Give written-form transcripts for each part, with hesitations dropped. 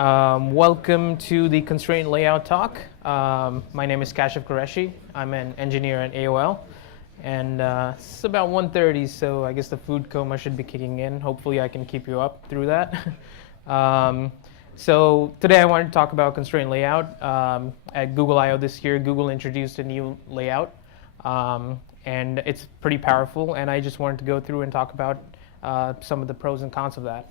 Welcome to the Constraint Layout talk. My name is Kashif Qureshi. I'm an engineer at AOL. And it's about 1:30, so I guess the food coma should be kicking in. Hopefully I can keep you up through that. So today I wanted to talk about Constraint Layout. At Google I/O this year, Google introduced a new layout. And it's pretty powerful, and I just wanted to go through and talk about some of the pros and cons of that.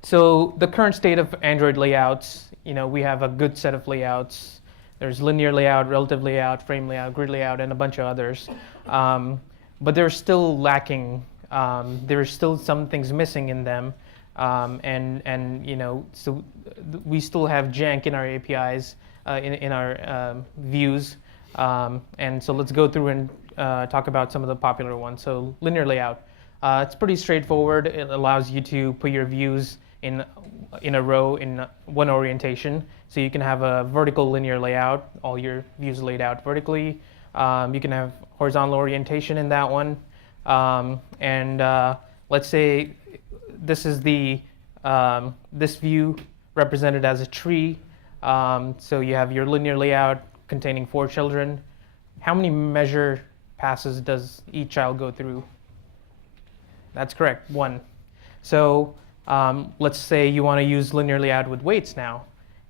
So the current state of Android layouts, we have a good set of layouts. There's linear layout, relative layout, frame layout, grid layout, and a bunch of others. But they're still lacking. There are still some things missing in them. So we still have jank in our APIs, in our views. And so let's go through and talk about some of the popular ones. So linear layout. It's pretty straightforward. It allows you to put your views in a row in one orientation. So you can have a vertical linear layout, all your views laid out vertically. You can have horizontal orientation in that one. Let's say this is this view represented as a tree. So you have your linear layout containing 4 children. How many measure passes does each child go through? That's correct, 1. So let's say you want to use linear layout with weights now.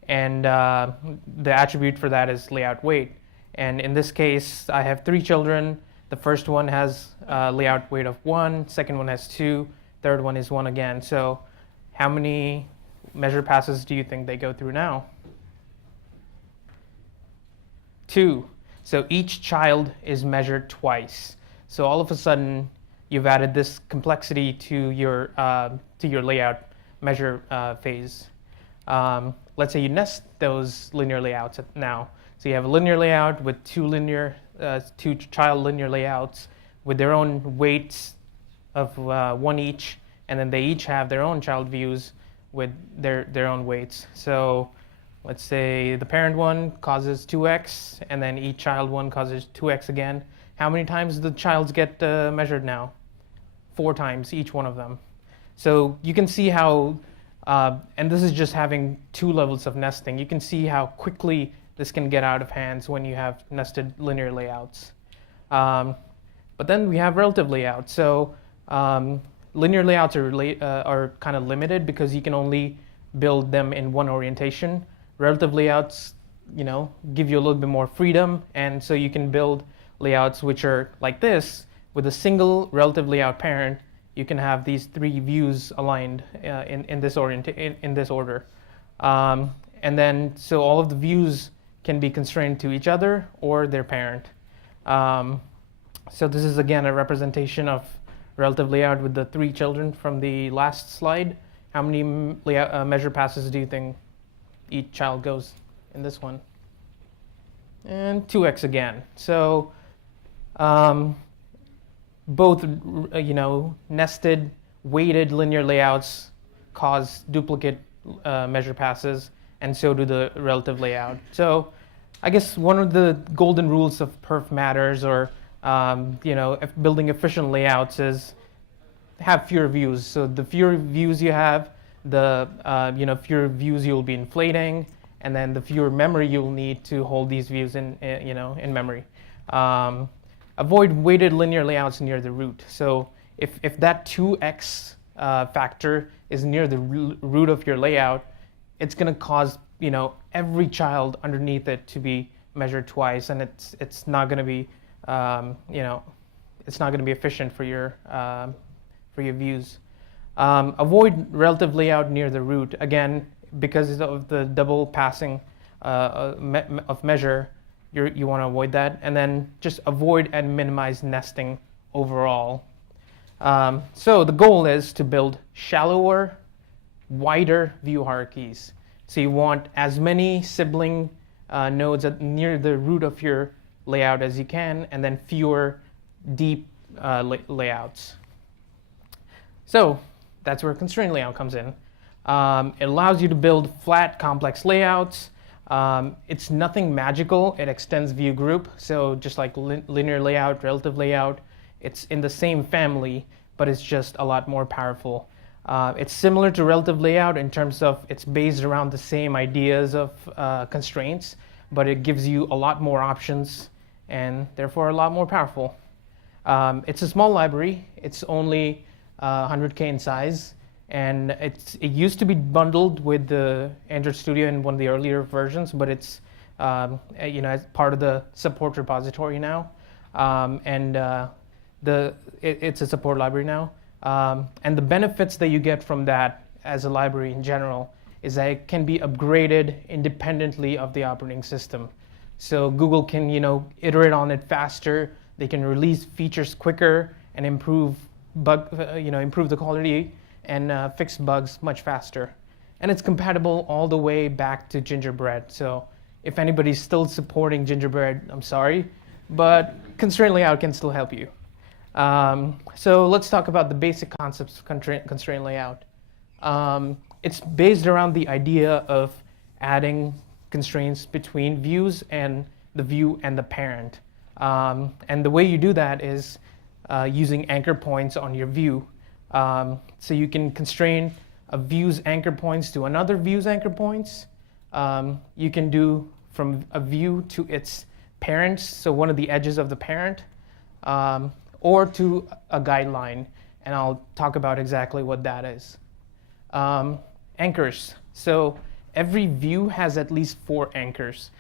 And the attribute for that is layout weight. And in this case, I have 3 children. The first one has layout weight of 1. Second one has 2. Third one is 1 again. So how many measure passes do you think they go through now? 2. So each child is measured twice. So all of a sudden, you've added this complexity to your layout measure phase. Let's say you nest those linear layouts now. So you have a linear layout with 2 child linear layouts with their own weights of 1 each, and then they each have their own child views with their own weights. So let's say the parent one causes 2x, and then each child one causes 2x again. How many times do the childs get measured now? 4 times each one of them. So you can see how, and this is just having 2 levels of nesting. You can see how quickly this can get out of hands when you have nested linear layouts. But then we have relative layouts. So linear layouts are kind of limited because you can only build them in one orientation. Relative layouts, give you a little bit more freedom, and so you can build layouts which are like this. With a single relative layout parent, you can have these 3 views aligned in this order. And then, so all of the views can be constrained to each other or their parent. So this is, again, a representation of relative layout with the 3 children from the last slide. How many measure passes do you think each child goes in this one? And 2x again. So both nested, weighted linear layouts cause duplicate measure passes, and so do the relative layout. So I guess one of the golden rules of perf matters, or if building efficient layouts, is have fewer views. So the fewer views you have, the fewer views you'll be inflating, and then the fewer memory you'll need to hold these views in memory. Avoid weighted linear layouts near the root. So if that 2x factor is near the root of your layout, it's going to cause every child underneath it to be measured twice, and it's not going to be it's not going to be efficient for your views. Avoid relative layout near the root, again, because of the double passing of measure. You want to avoid that, and then just avoid and minimize nesting overall. So the goal is to build shallower, wider view hierarchies. So you want as many sibling nodes near the root of your layout as you can, and then fewer deep layouts. So that's where constraint layout comes in. It allows you to build flat, complex layouts. It's nothing magical. It extends view group. So just like linear layout, relative layout, it's in the same family, but it's just a lot more powerful. It's similar to relative layout in terms of it's based around the same ideas of constraints, but it gives you a lot more options and therefore a lot more powerful. It's a small library. It's only 100K in size, and it used to be bundled with the Android Studio in one of the earlier versions, but it's as part of the support repository now, it's a support library now. And the benefits that you get from that as a library in general is that it can be upgraded independently of the operating system. So Google can, iterate on it faster. They can release features quicker and improve the quality and fix bugs much faster. And it's compatible all the way back to Gingerbread. So if anybody's still supporting Gingerbread, I'm sorry, but Constraint Layout can still help you. So let's talk about the basic concepts of Constraint Layout. It's based around the idea of adding constraints between views and the view and the parent. And the way you do that is using anchor points on your view. So you can constrain a view's anchor points to another view's anchor points. You can do from a view to its parents, so one of the edges of the parent, or to a guideline. And I'll talk about exactly what that is. Anchors. So every view has at least 4 anchors.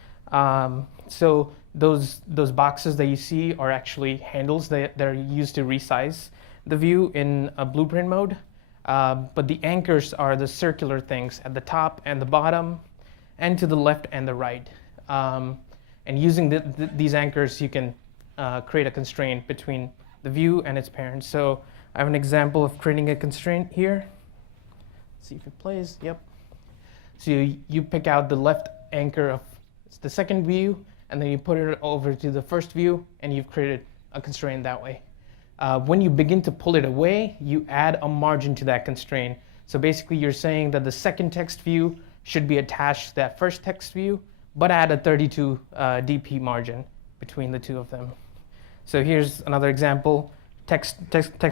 So those boxes that you see are actually handles that are used to resize the view in a blueprint mode. But the anchors are the circular things at the top and the bottom, and to the left and the right. And using these anchors, you can create a constraint between the view and its parent. So I have an example of creating a constraint here. Let's see if it plays. Yep. So you pick out the left anchor of the second view, and then you put it over to the first view, and you've created a constraint that way. When you begin to pull it away, you add a margin to that constraint. So basically, you're saying that the second text view should be attached to that first text view, but add a 32 dp margin between the two of them. So here's another example. Text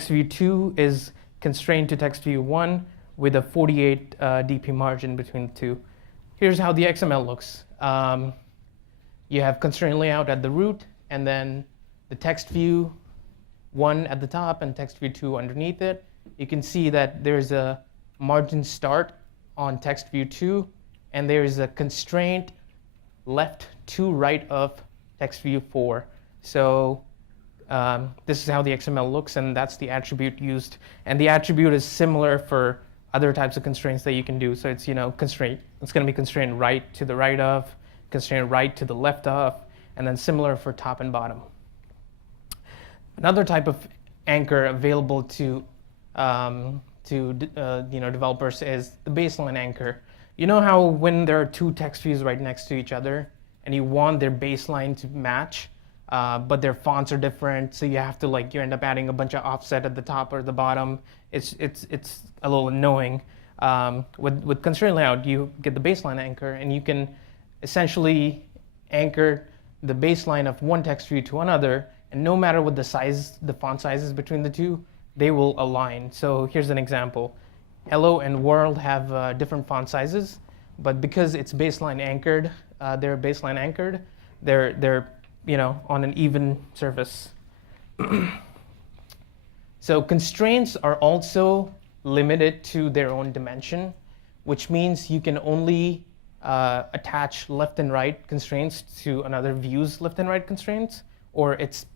view 2 is constrained to text view 1 with a 48 dp margin between the two. Here's how the XML looks. You have constraint layout at the root, and then the text view 1 at the top and text view 2 underneath it. You can see that there's a margin start on text view 2, and there's a constraint left to right of text view 4. So this is how the XML looks, and that's the attribute used. And the attribute is similar for other types of constraints that you can do. So it's constraint. It's going to be constraint right to the right of, constraint right to the left of, and then similar for top and bottom. Another type of anchor available to developers is the baseline anchor. You know how when there are 2 text views right next to each other, and you want their baseline to match, but their fonts are different, so you have to you end up adding a bunch of offset at the top or the bottom. It's a little annoying. With Constraint Layout, you get the baseline anchor, and you can essentially anchor the baseline of one text view to another, and no matter what the font size is between the two, they will align. So here's an example. Hello and World have different font sizes, but because it's baseline anchored, they're on an even surface. So constraints are also limited to their own dimension, which means you can only attach left and right constraints to another view's left and right constraints, or its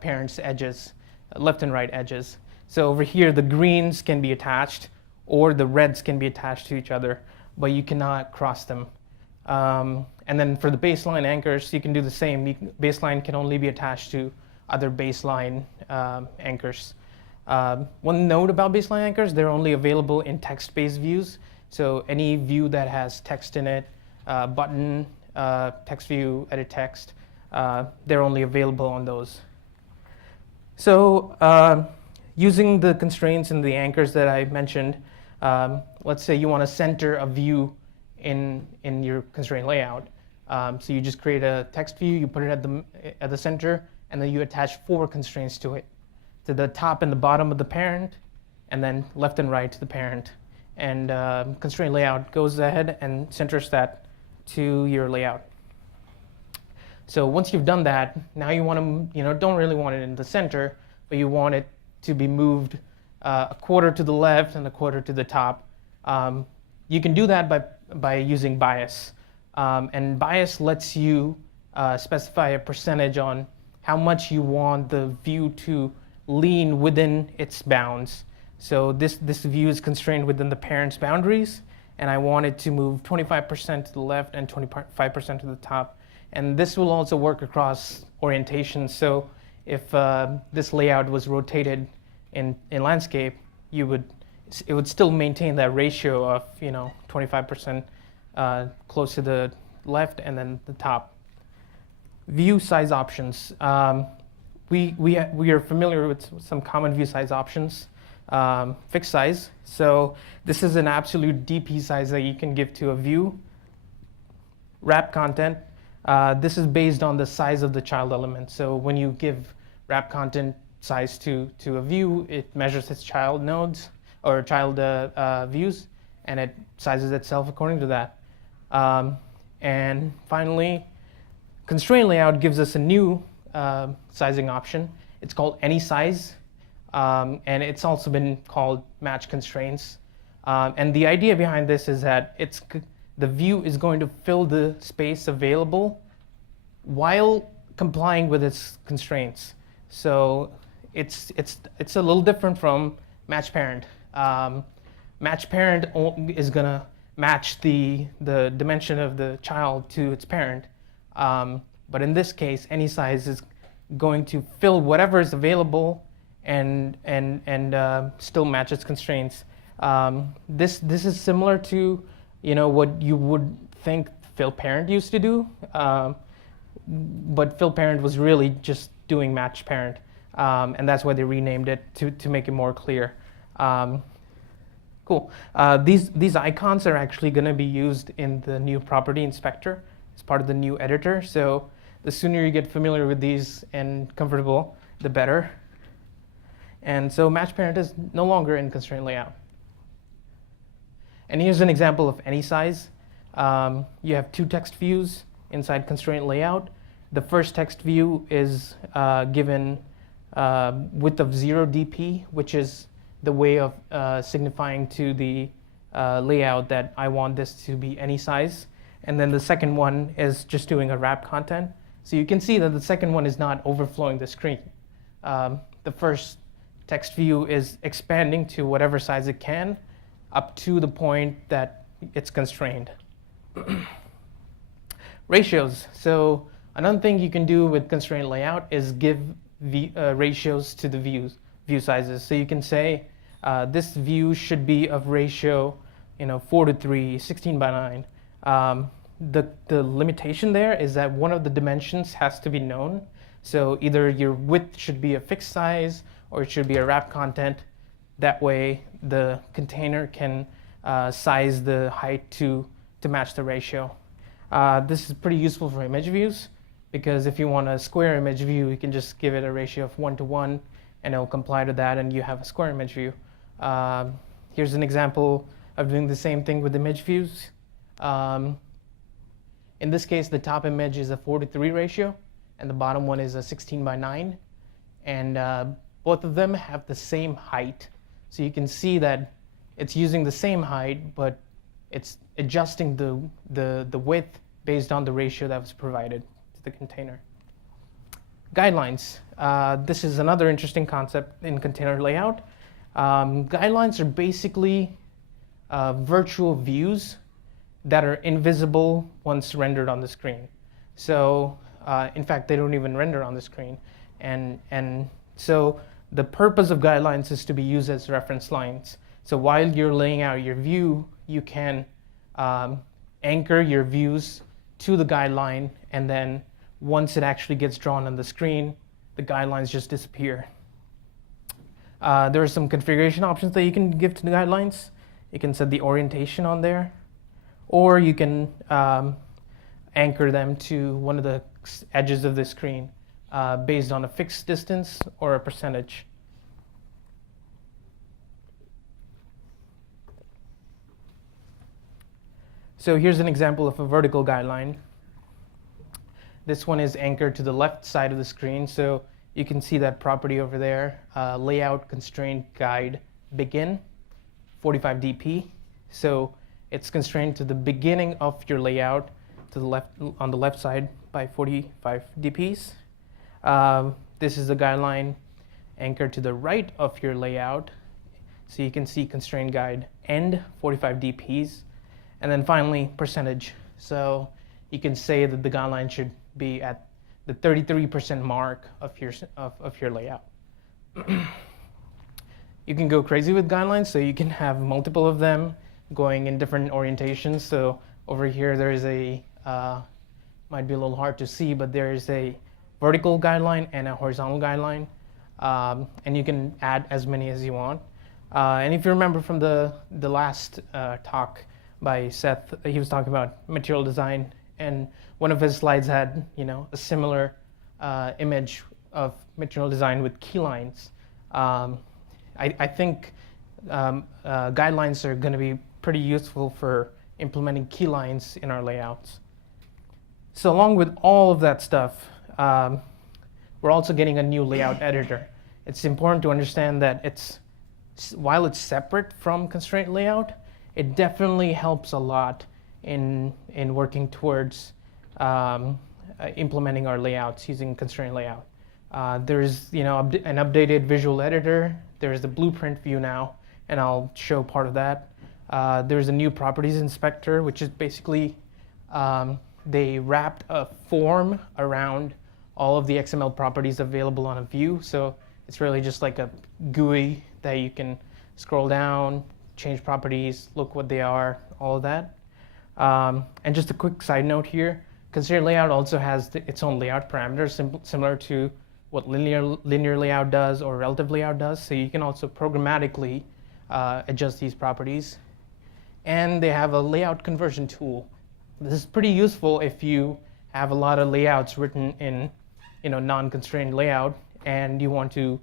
parents' edges, left and right edges. So over here, the greens can be attached, or the reds can be attached to each other, but you cannot cross them. And then for the baseline anchors, you can do the same. Baseline can only be attached to other baseline anchors. One note about baseline anchors, they're only available in text-based views. So any view that has text in it, button, text view, edit text, they're only available on those. So using the constraints and the anchors that I mentioned, let's say you want to center a view in your constraint layout. So you just create a text view, you put it at the center, and then you attach 4 constraints to it, to the top and the bottom of the parent, and then left and right to the parent. And constraint layout goes ahead and centers that to your layout. So once you've done that, now you want to, don't really want it in the center, but you want it to be moved a quarter to the left and a quarter to the top. You can do that by using bias. And bias lets you specify a percentage on how much you want the view to lean within its bounds. So this view is constrained within the parent's boundaries, and I want it to move 25% to the left and 25% to the top. And this will also work across orientations. So if this layout was rotated in landscape, it would still maintain that ratio of 25% close to the left and then the top. View size options. We are familiar with some common view size options. Fixed size. So this is an absolute DP size that you can give to a view. Wrap content. This is based on the size of the child element. So when you give wrap content size to a view, it measures its child nodes or child views, and it sizes itself according to that. And finally, constraint layout gives us a new sizing option. It's called any size, and it's also been called match constraints. And the idea behind this is that the view is going to fill the space available while complying with its constraints. So it's a little different from match parent. Match parent is going to match the dimension of the child to its parent. But in this case, any size is going to fill whatever is available and still match its constraints. This is similar to what you would think fill parent used to do, but fill parent was really just doing match parent, and that's why they renamed it to make it more clear. Cool. These icons are actually going to be used in the new property inspector as part of the new editor. So the sooner you get familiar with these and comfortable, the better. And so match parent is no longer in constraint layout. And here's an example of any size. You have two text views inside constraint layout. The first text view is given width of 0 dp, which is the way of signifying to the layout that I want this to be any size. And then the second one is just doing a wrap content. So you can see that the second one is not overflowing the screen. The first text view is expanding to whatever size it can up to the point that it's constrained. Ratios. So another thing you can do with constraint layout is give ratios to the view sizes. So you can say this view should be of ratio 4:3, 16:9. The limitation there is that one of the dimensions has to be known. So either your width should be a fixed size or it should be a wrap content. That way the container can size the height to match the ratio. This is pretty useful for image views, because if you want a square image view, you can just give it a ratio of 1:1 and it'll comply to that, and you have a square image view. Here's an example of doing the same thing with image views. In this case, the top image is a 4:3 ratio, and the bottom one is a 16:9. And both of them have the same height. So you can see that it's using the same height, but it's adjusting the width based on the ratio that was provided to the container. Guidelines. This is another interesting concept in container layout. Guidelines are basically virtual views that are invisible once rendered on the screen. So in fact, they don't even render on the screen. And so the purpose of guidelines is to be used as reference lines. So while you're laying out your view, you can anchor your views to the guideline, and then once it actually gets drawn on the screen, the guidelines just disappear. There are some configuration options that you can give to the guidelines. You can set the orientation on there, or you can anchor them to one of the edges of the screen based on a fixed distance or a percentage. So here's an example of a vertical guideline. This one is anchored to the left side of the screen, so you can see that property over there, layout constraint guide begin, 45 dp. So it's constrained to the beginning of your layout to the left on the left side by 45 dps. This is the guideline anchored to the right of your layout, so you can see constraint guide end 45 dps, and then finally percentage. So you can say that the guideline should be at the 33% mark of your layout. You can go crazy with guidelines, so you can have multiple of them going in different orientations. So over here there is a, might be a little hard to see, but there is a vertical guideline and a horizontal guideline, and you can add as many as you want. And if you remember from the last talk by Seth, he was talking about material design, and one of his slides had, a similar image of material design with keylines. I think guidelines are going to be pretty useful for implementing keylines in our layouts. So along with all of that stuff, we're also getting a new layout editor. It's important to understand that while it's separate from Constraint Layout, it definitely helps a lot in working towards implementing our layouts using Constraint Layout. There's an updated visual editor. There's the blueprint view now, and I'll show part of that. There's a new properties inspector, which is basically they wrapped a form around all of the XML properties available on a view. So it's really just like a GUI that you can scroll down, change properties, look what they are, all of that. And just a quick side note here, Constraint Layout also has its own layout parameters, similar to what linear layout does or relative layout does. So you can also programmatically adjust these properties. And they have a layout conversion tool. This is pretty useful if you have a lot of layouts written in non-constrained layout and you want to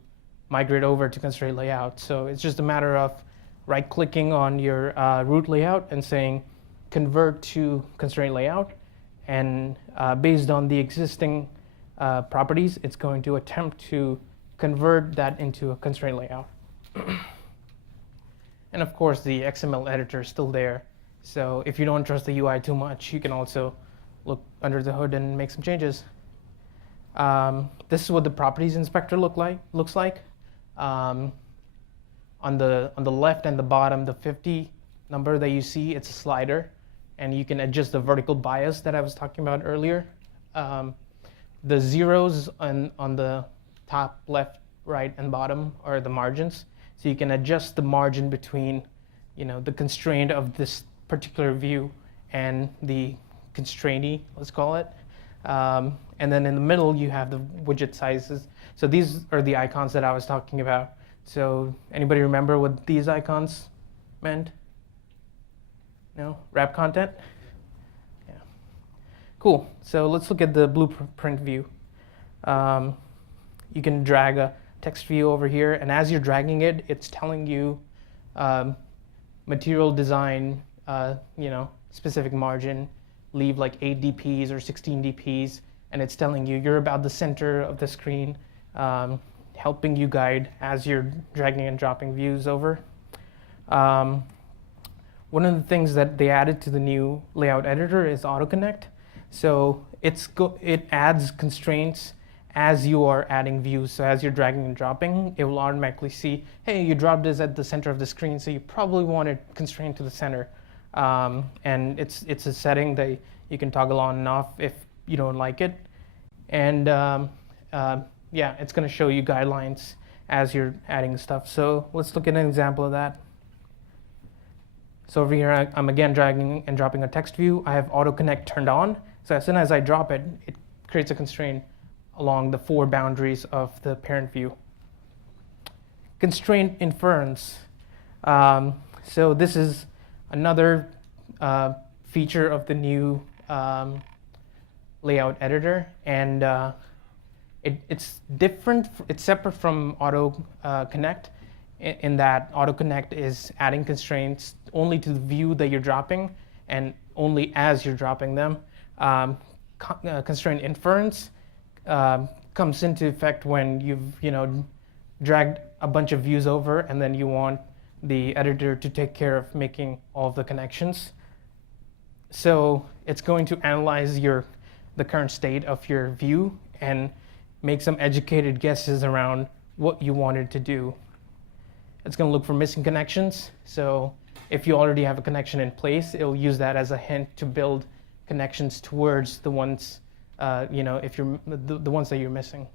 migrate over to constraint layout. So it's just a matter of right-clicking on your root layout and saying convert to constraint layout, and based on the existing properties, it's going to attempt to convert that into a constraint layout. And of course, the XML editor is still there. So if you don't trust the UI too much, you can also look under the hood and make some changes. This is what the properties inspector looks like. On the left and the bottom, the 50 number that you see, it's a slider, and you can adjust the vertical bias that I was talking about earlier. The zeros on the top, left, right, and bottom are the margins. So you can adjust the margin between, the constraint of this particular view and the constraintee, let's call it. And then in the middle, you have the widget sizes. So these are the icons that I was talking about. So anybody remember what these icons meant? No? Wrap content? Yeah. Cool. So let's look at the blueprint view. You can drag a text view over here, and as you're dragging it, it's telling you material design, specific margin, leave like 8 dps or 16 dps, and it's telling you you're about the center of the screen, helping you guide as you're dragging and dropping views over. One of the things that they added to the new layout editor is autoconnect. So it adds constraints as you are adding views. So as you're dragging and dropping, it will automatically see, hey, you dropped this at the center of the screen, so you probably want it constrained to the center. And it's a setting that you can toggle on and off if you don't like it. And yeah, it's going to show you guidelines as you're adding stuff. So let's look at an example of that. So over here, I'm again dragging and dropping a text view. I have autoconnect turned on. So as soon as I drop it, it creates a constraint along the 4 boundaries of the parent view. Constraint Inference. So this is another feature of the new layout editor, and it's different. It's separate from AutoConnect in that AutoConnect is adding constraints only to the view that you're dropping and only as you're dropping them. Constraint Inference comes into effect when you've dragged a bunch of views over, and then you want the editor to take care of making all of the connections. So it's going to analyze the current state of your view and make some educated guesses around what you wanted to do. It's going to look for missing connections. So if you already have a connection in place, it'll use that as a hint to build connections towards the ones, if you're the ones that you're missing.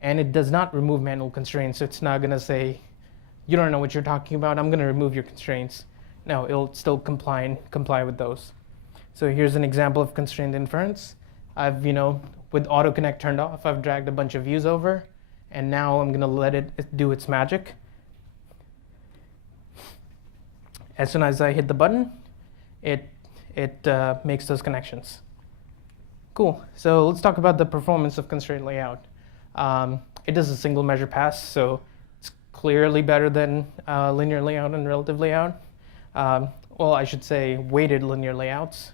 And it does not remove manual constraints. So it's not going to say, you don't know what you're talking about, I'm going to remove your constraints. No, it'll still comply with those. So here's an example of constraint inference. I've, with auto connect turned off, I've dragged a bunch of views over, and now I'm going to let it do its magic. As soon as I hit the button, it makes those connections. Cool. So let's talk about the performance of constraint layout. It does a single measure pass, so it's clearly better than linear layout and relative layout. Well, I should say weighted linear layouts.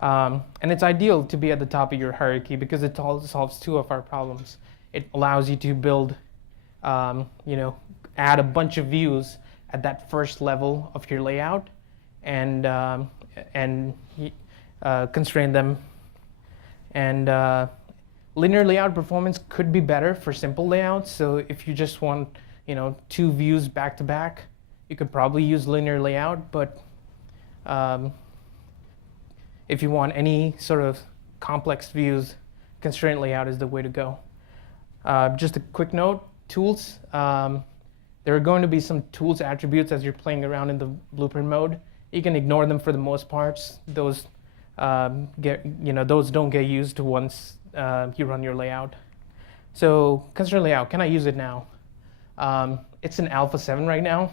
And it's ideal to be at the top of your hierarchy because it solves two of our problems. It allows you to build, add a bunch of views at that first level of your layout and constrain them. And linear layout performance could be better for simple layouts. So if you just want, two views back to back, you could probably use linear layout. But if you want any sort of complex views, constraint layout is the way to go. Just a quick note, tools. There are going to be some tools attributes as you're playing around in the blueprint mode. You can ignore them for the most parts. Those those don't get used once you run your layout. So constraint layout, can I use it now? It's in alpha 7 right now,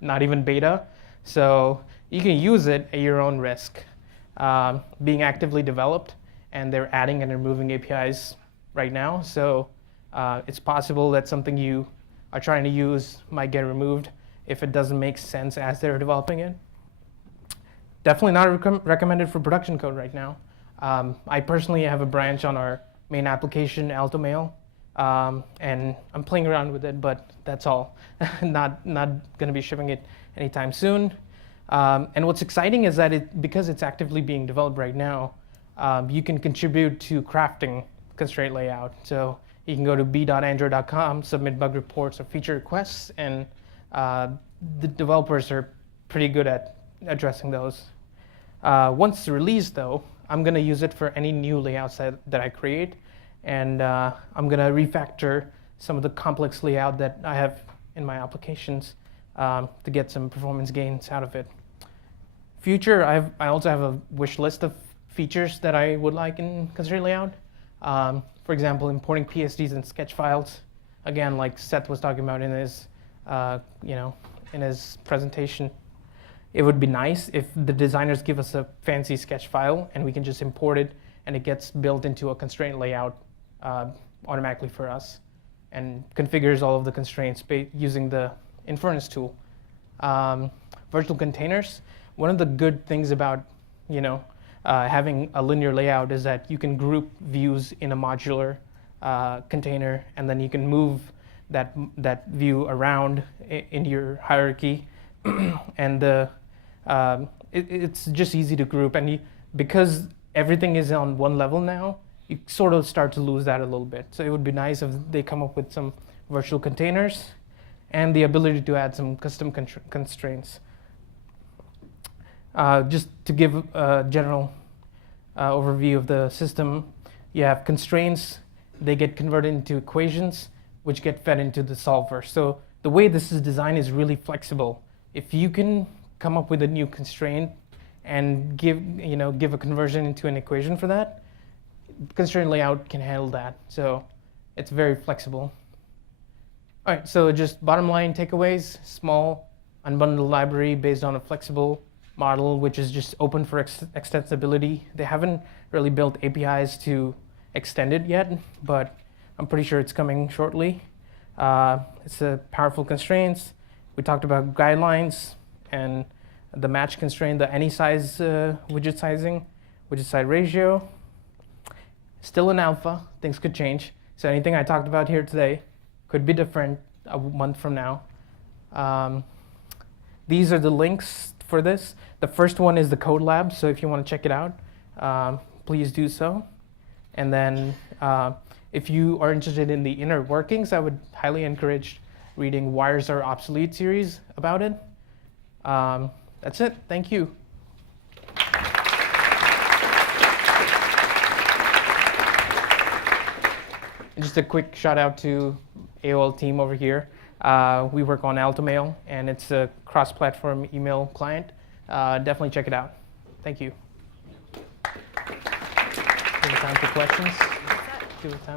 not even beta. So you can use it at your own risk. Being actively developed, and they're adding and removing APIs right now. So it's possible that something you are trying to use might get removed if it doesn't make sense as they're developing it. Definitely not recommended for production code right now. I personally have a branch on our main application, AltoMail, and I'm playing around with it, but that's all. not going to be shipping it anytime soon. And what's exciting is that because it's actively being developed right now, you can contribute to crafting constraint layout. So you can go to b.android.com, submit bug reports or feature requests, and the developers are pretty good at addressing those. Once it's released, though, I'm going to use it for any new layouts that I create, and I'm going to refactor some of the complex layout that I have in my applications to get some performance gains out of it. Future, I also have a wish list of features that I would like in constraint layout. For example, importing PSDs and sketch files. Again, like Seth was talking about in his, in his presentation. It would be nice if the designers give us a fancy sketch file and we can just import it and it gets built into a constraint layout automatically for us and configures all of the constraints using the inference tool. Virtual containers. One of the good things about having a linear layout is that you can group views in a modular container, and then you can move that view around in your hierarchy, and it's just easy to group. And because everything is on one level now, you sort of start to lose that a little bit. So it would be nice if they come up with some virtual containers and the ability to add some custom constraints. Just to give a general overview of the system, you have constraints. They get converted into equations, which get fed into the solver. So the way this is designed is really flexible. If you can come up with a new constraint and give a conversion into an equation for that, constraint layout can handle that. So it's very flexible. All right, so just bottom line takeaways: small, unbundled library based on a flexible model, which is just open for extensibility. They haven't really built APIs to extend it yet, but I'm pretty sure it's coming shortly. It's a powerful constraints. We talked about guidelines and the match constraint, the any size widget sizing, widget size ratio. Still in alpha, things could change. So anything I talked about here today could be different a month from now. These are the links for this. The first one is the code lab, so if you want to check it out, please do so. And then if you are interested in the inner workings, I would highly encourage reading Wires Are Obsolete series about it. That's it. Thank you. And just a quick shout out to AOL team over here. We work on AltoMail, and it's a cross-platform email client. Definitely check it out. Thank you. Give it time for questions. Give it time.